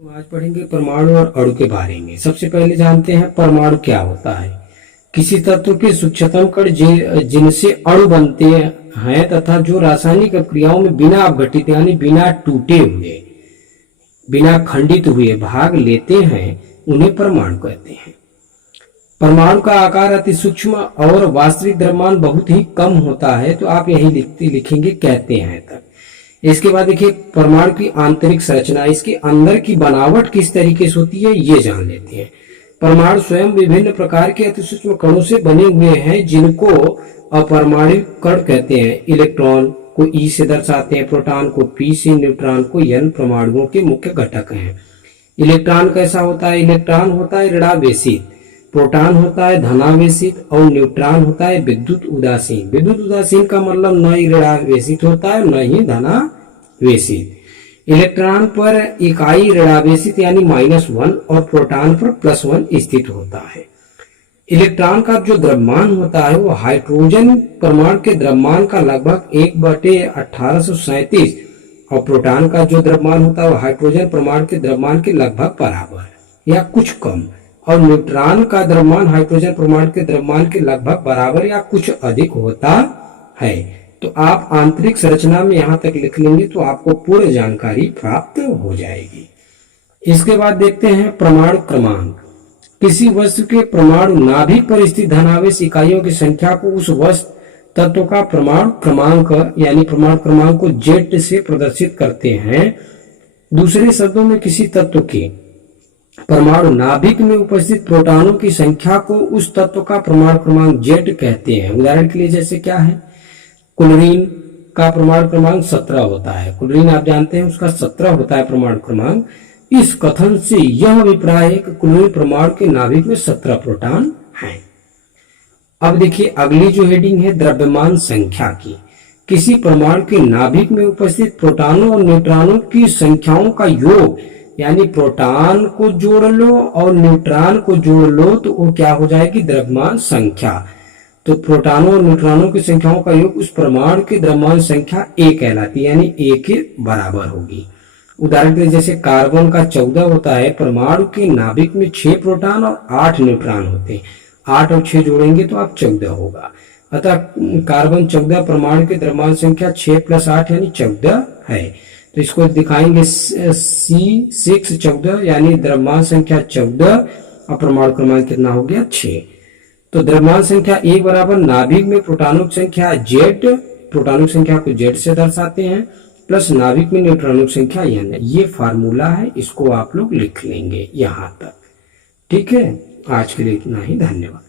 आज पढ़ेंगे परमाणु और अणु के बारे में। सबसे पहले जानते हैं परमाणु क्या होता है। किसी तत्व के सूक्ष्मतम कण जिनसे अणु बनते हैं तथा जो रासायनिक क्रियाओं में बिना अपघटित यानी बिना टूटे हुए, बिना खंडित हुए भाग लेते हैं, उन्हें परमाणु कहते हैं। परमाणु का आकार अति सूक्ष्म और वास्तविक द्रव्यमान बहुत ही कम होता है, तो आप यही लिखेंगे कहते हैं तक। इसके बाद देखिए परमाणु की आंतरिक संरचना, इसके अंदर की बनावट किस तरीके से होती है ये जान लेते हैं। परमाणु स्वयं विभिन्न प्रकार के अति सूक्ष्म कणों से बने हुए हैं जिनको अपरमाणु कण कहते हैं। इलेक्ट्रॉन को ई से दर्शाते हैं, प्रोटॉन को पी से, न्यूट्रॉन को एन परमाणुओं के मुख्य घटक हैं। इलेक्ट्रॉन कैसा होता है? इलेक्ट्रॉन होता है ऋणावेशित, प्रोटॉन होता है धनावेशित और न्यूट्रॉन होता है विद्युत उदासीन। विद्युत उदासीन का मतलब न ही ऋणावेशित होता है न ही धनावेशित। इलेक्ट्रॉन पर इकाई ऋणावेशित यानी -1 और प्रोटॉन पर +1 स्थित होता है। इलेक्ट्रॉन का जो द्रव्यमान होता है वो हाइड्रोजन परमाणु के द्रव्यमान का लगभग 1/1837 और प्रोटॉन का जो द्रव्यमान होता है वो हाइड्रोजन परमाणु के द्रव्यमान के लगभग बराबर या कुछ कम, और न्यूट्रॉन का द्रव्यमान हाइड्रोजन परमाणु के द्रव्यमान के लगभग बराबर या कुछ अधिक होता है। तो आप आंतरिक संरचना में यहाँ तक लिख लेंगे तो आपको पूर्ण जानकारी प्राप्त हो जाएगी। इसके बाद देखते हैं परमाणु क्रमांक। किसी वस्तु के परमाणु नाभिक पर स्थित धनावेश इकाइयों की संख्या को उस वस्तु तत्व का परमाणु क्रमांक यानी परमाणु क्रमांक को Z से प्रदर्शित करते हैं। दूसरे शब्दों में किसी तत्व के परमाणु नाभिक में उपस्थित प्रोटॉनों की संख्या को उस तत्व का परमाणु क्रमांक Z कहते हैं। उदाहरण के लिए जैसे क्या है, क्लोरीन का परमाणु क्रमांक 17 होता है। क्लोरीन आप जानते हैं उसका 17 होता है परमाणु क्रमांक। इस कथन से यह अभिप्राय है कि क्लोरीन परमाणु के नाभिक में 17 प्रोटॉन हैं। अब देखिए अगली जो हेडिंग है द्रव्यमान संख्या की। किसी परमाणु के नाभिक में उपस्थित प्रोटॉनों और न्यूट्रॉनों की संख्याओं का योग यानी प्रोटॉन को जोड़ लो और न्यूट्रॉन को जोड़ लो तो वो क्या हो जाएगी? द्रव्यमान संख्या। तो प्रोटॉनों और न्यूट्रॉनों की संख्याओं का योग उस परमाणु की द्रव्यमान संख्या A कहलाती है यानी A के बराबर होगी। उदाहरण के लिए जैसे कार्बन का 14 होता है, परमाणु के नाभिक में 6 प्रोटॉन और 8 न्यूट्रॉन होते हैं। 8 और 6 जोड़ेंगे तो आप 14 होगा। अतः कार्बन 14 परमाणु की द्रव्यमान संख्या 6 + 8 यानी 14 है। तो इसको दिखाएंगे C6 14 यानी द्रव्यमान संख्या 14 और परमाणु क्रमांक कितना हो गया? 6। तो द्रव्यमान संख्या A बराबर नाभिक में प्रोटॉनों की संख्या Z, प्रोटॉनों की संख्या को Z से दर्शाते हैं, प्लस नाभिक में न्यूट्रॉनों की संख्या N। ये फार्मूला है, इसको आप लोग लिख लेंगे यहाँ तक। ठीक है, आज के लिए इतना ही, धन्यवाद।